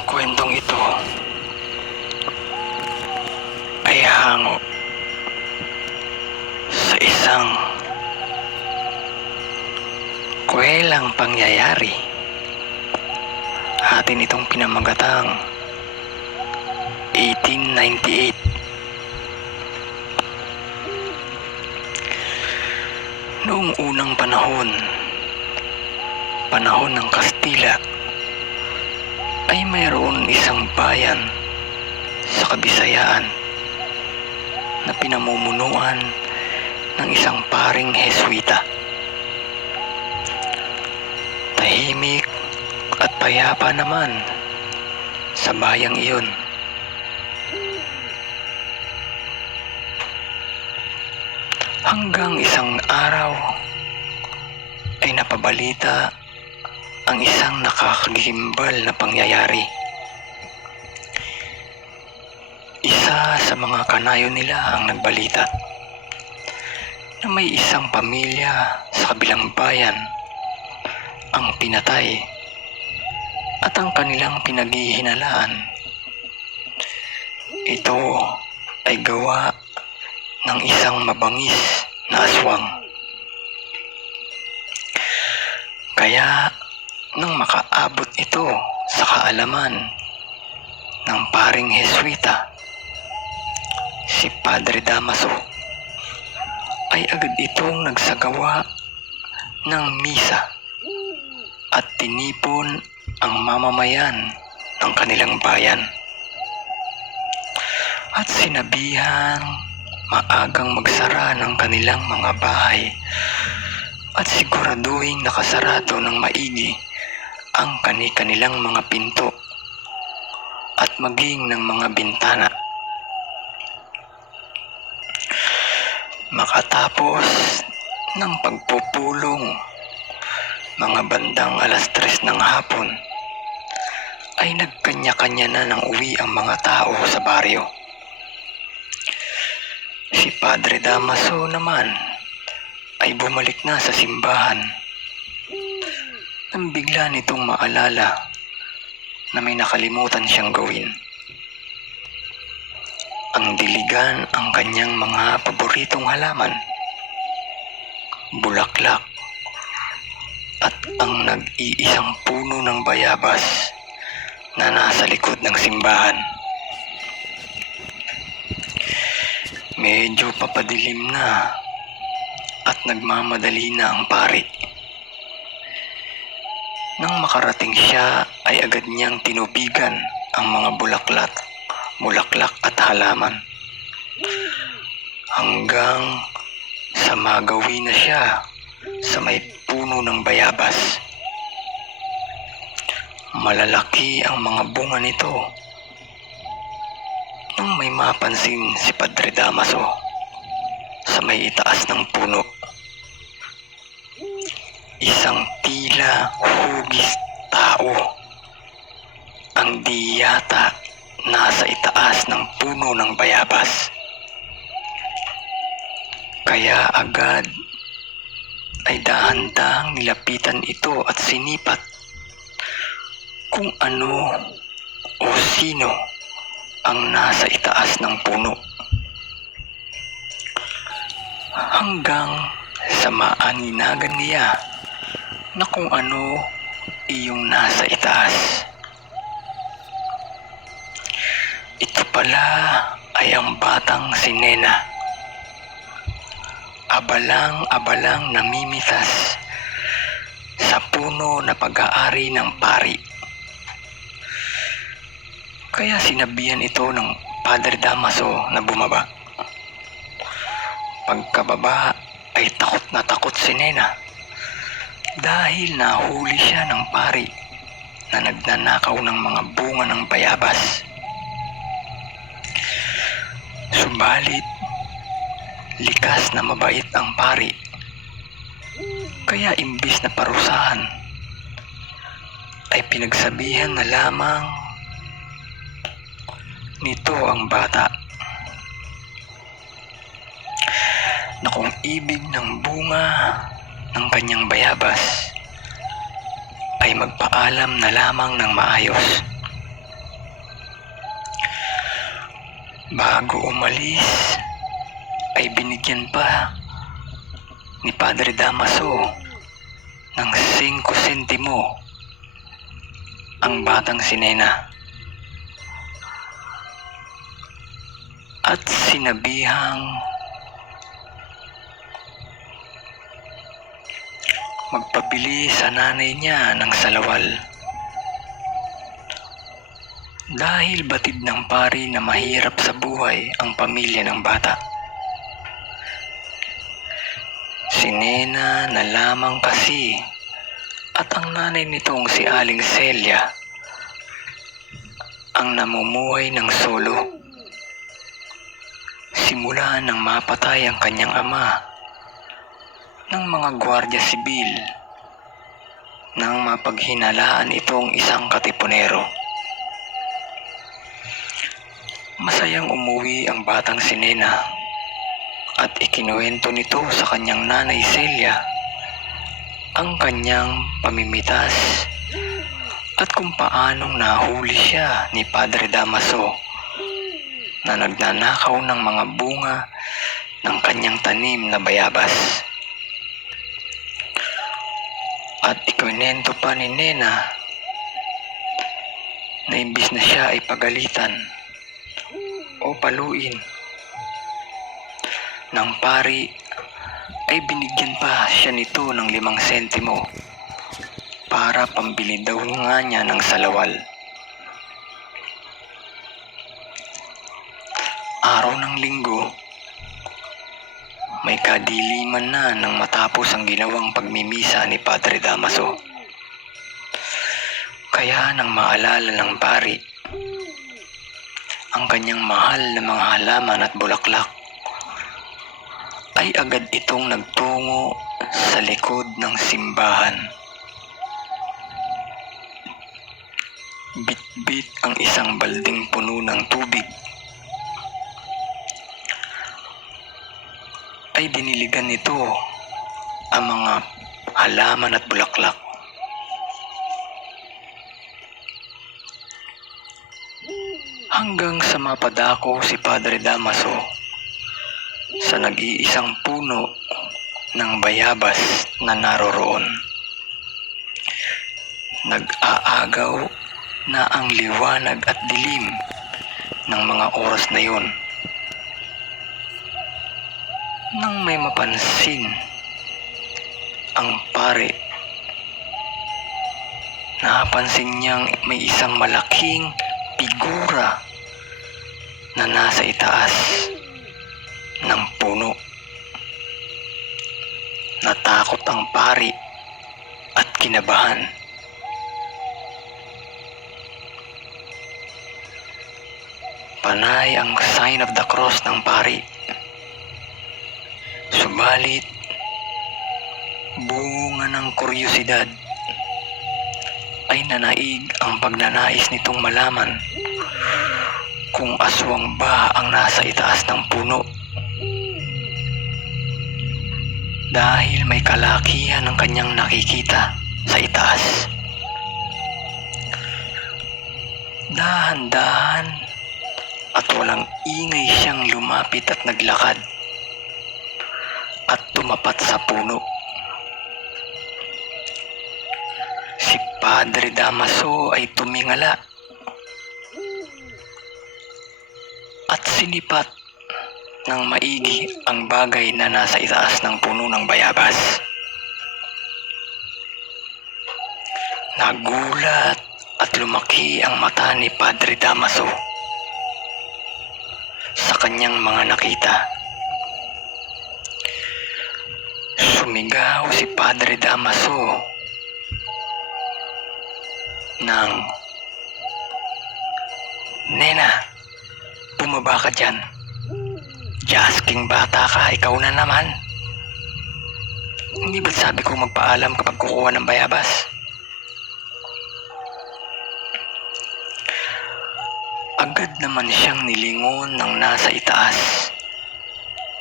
Ang kwentong ito ay hango sa isang kwelang pangyayari. Atin itong pinamagatang 1898. Noong unang panahon ng Kastila, ay mayroon isang bayan sa Kabisayaan na pinamumunuan ng isang paring Heswita. Tahimik at payapa naman sa bayang iyon. Hanggang isang araw ay napabalita ang isang nakakagimbal na pangyayari. Isa sa mga kanayo nila ang nagbalita na may isang pamilya sa kabilang bayan ang pinatay at ang kanilang pinaghihinalaan. Ito ay gawa ng isang mabangis na aswang. Kaya nang makaabot ito sa kaalaman ng paring Heswita, si Padre Damaso, ay agad itong nagsagawa ng misa at tinipon ang mamamayan ng kanilang bayan. At sinabihang maagang magsara ng kanilang mga bahay at siguraduhin nakasarado ng maigi ang kani-kanilang mga pinto at maging ng mga bintana. Makatapos ng pagpupulong, mga bandang 3:00 ng hapon, ay nagkanya-kanya na ng uwi ang mga tao sa baryo. Si Padre Damaso naman ay bumalik na sa simbahan nang bigla nitong maalala na may nakalimutan siyang gawin. Ang diligan ang kanyang mga paboritong halaman, bulaklak, at ang nag-iisang puno ng bayabas na nasa likod ng simbahan. Medyo papadilim na at nagmamadali na ang pari. Nang makarating siya ay agad niyang tinubigan ang mga bulaklak at halaman hanggang sa magawi na siya sa may puno ng bayabas. Malalaki ang mga bunga nito. Nang may mapansin si Padre Damaso sa may itaas ng puno, isang tila hugis tao ang di yata nasa itaas ng puno ng bayabas. Kaya agad ay dahan-dahang nilapitan ito at sinipat kung ano o sino ang nasa itaas ng puno. Hanggang sa maaninagan niya na kung ano iyong nasa itaas. Ito pala ay ang batang si Nena. Abalang-abalang namimitas sa puno na pag-aari ng pari. Kaya sinabihan ito ng Padre Damaso na bumaba. Pagkababa ay takot na takot si Nena dahil nahuli siya ng pari na nagnanakaw ng mga bunga ng bayabas. Subalit, likas na mabait ang pari. Kaya imbis na parusahan, ay pinagsabihan na lamang nito ang bata na kung ibig ng bunga ng kanyang bayabas ay magpaalam na lamang ng maayos. bago umalis ay binigyan pa ni Padre Damaso ng 5 sentimo ang batang si Nena. At sinabihang magpabili sa nanay niya ng salawal. Dahil batid ng pari na mahirap sa buhay ang pamilya ng bata. Si Nena na lamang kasi at ang nanay nitong si Aling Celia ang namumuhay ng solo. Simula nang mapatay ang kanyang ama ng mga gwardiya sibil nang mapaghinalaan itong isang katipunero. Masayang umuwi ang batang si Nena at ikinuwento nito sa kanyang nanay Celia ang kanyang pamimitas at kung paanong nahuli siya ni Padre Damaso na nagnanakaw ng mga bunga ng kanyang tanim na bayabas. At ikinento pa ni Nena na imbis na siya ay pagalitan o paluin ng pari ay binigyan pa siya nito ng 5 sentimo para pambili daw nga niya ng salawal. Araw ng linggo, may kadiliman na nang matapos ang ginawang pagmimisa ni Padre Damaso. Kaya nang maalala ng pari ang kanyang mahal na mga halaman at bulaklak, ay agad itong nagtungo sa likod ng simbahan. Bitbit ang isang balding puno ng tubig. Ay diniligan nito ang mga halaman at bulaklak. Hanggang sa mapadako si Padre Damaso sa nag-iisang puno ng bayabas na naroroon. Nag-aagaw na ang liwanag at dilim ng mga oras na yun. Nang may mapansin ang pare, napansin niyang may isang malaking figura na nasa itaas ng puno. Natakot ang pari at kinabahan. Panay ang sign of the cross ng pari. Subalit, bunga ng kuryosidad ay nanaig ang pagnanais nitong malaman kung aswang ba ang nasa itaas ng puno. Dahil may kalakihan ang kanyang nakikita sa itaas. Dahan-dahan at walang ingay siyang lumapit at naglakad at tumapat sa puno. Si Padre Damaso ay tumingala at sinipat ng maigi ang bagay na nasa itaas ng puno ng bayabas. Nagulat at lumaki ang mata ni Padre Damaso sa kanyang mga nakita. Sumigaw si Padre Damaso ng, "Nena, bumaba ka dyan. Jasking bata ka, ikaw na naman. Hindi ba't sabi ko magpaalam kapag kukuha ng bayabas?" Agad naman siyang nilingon ng nasa itaas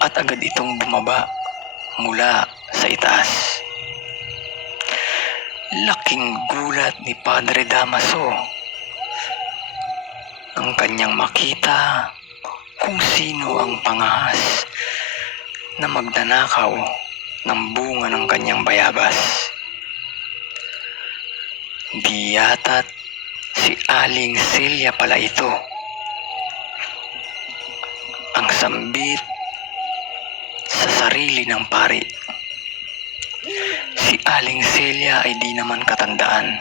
at agad itong bumaba mula sa itaas. Laking gulat ni Padre Damaso ang kanyang makita kung sino ang pangahas na magnanakaw ng bunga ng kanyang bayabas. Di yata't si Aling Celia pala ito. Ang sambit sa sarili ng pari. Si Aling Celia ay di naman katandaan.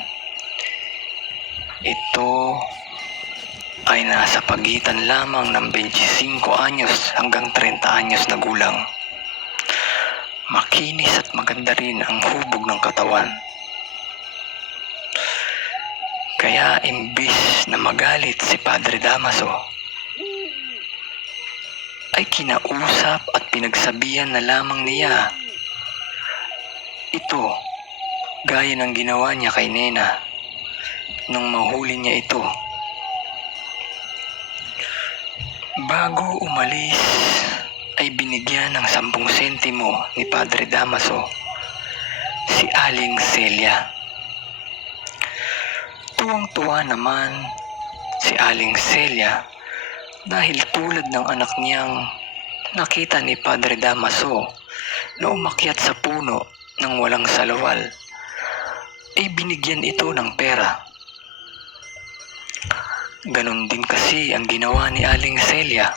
Ito ay nasa pagitan lamang ng 25 anyos hanggang 30 anyos na gulang. Makinis at maganda rin ang hubog ng katawan. Kaya imbis na magalit si Padre Damaso, ay kinausap at pinagsabihan na lamang niya ito, gaya ng ginawa niya kay Nena nung mahuli niya ito. Bago umalis ay binigyan ng 10 sentimo ni Padre Damaso si Aling Celia. Tuwang-tuwa naman si Aling Celia dahil tulad ng anak niyang nakita ni Padre Damaso na umakyat sa puno ng walang salawal, ay binigyan ito ng pera. Ganon din kasi ang ginawa ni Aling Celia.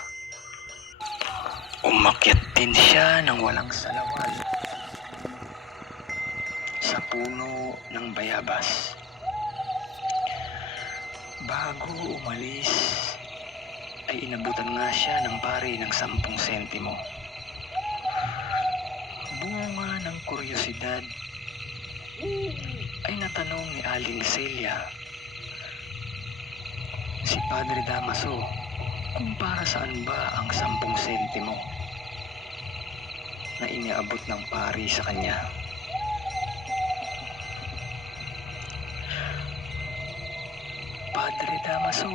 Umakyat din siya ng walang salawal sa puno ng bayabas. Bago umalis ay inabutan nga siya ng pari ng 10 sentimo. Bunga ng kuryosidad ay natanong ni Aling Celia si Padre Damaso kung para saan ba ang 10 sentimo na iniabot ng pari sa kanya. Padre Damaso,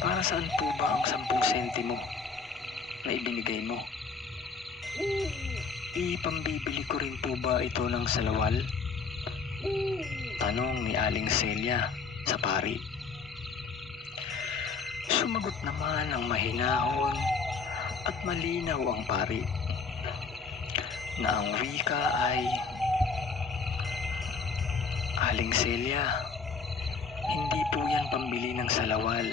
para saan po ba ang 10 sentimo na ibinigay mo? Ipambibili ko rin po ba ito ng salawal? Tanong ni Aling Celia sa pari. Sumagot naman ang mahinahon at malinaw ang pari na ang wika ay, Aling Celia, hindi po yan pambili ng salawal.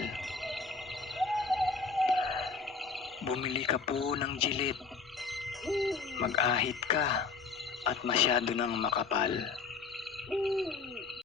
Bumili ka po ng jilit. Mag-ahit ka at masyado nang makapal.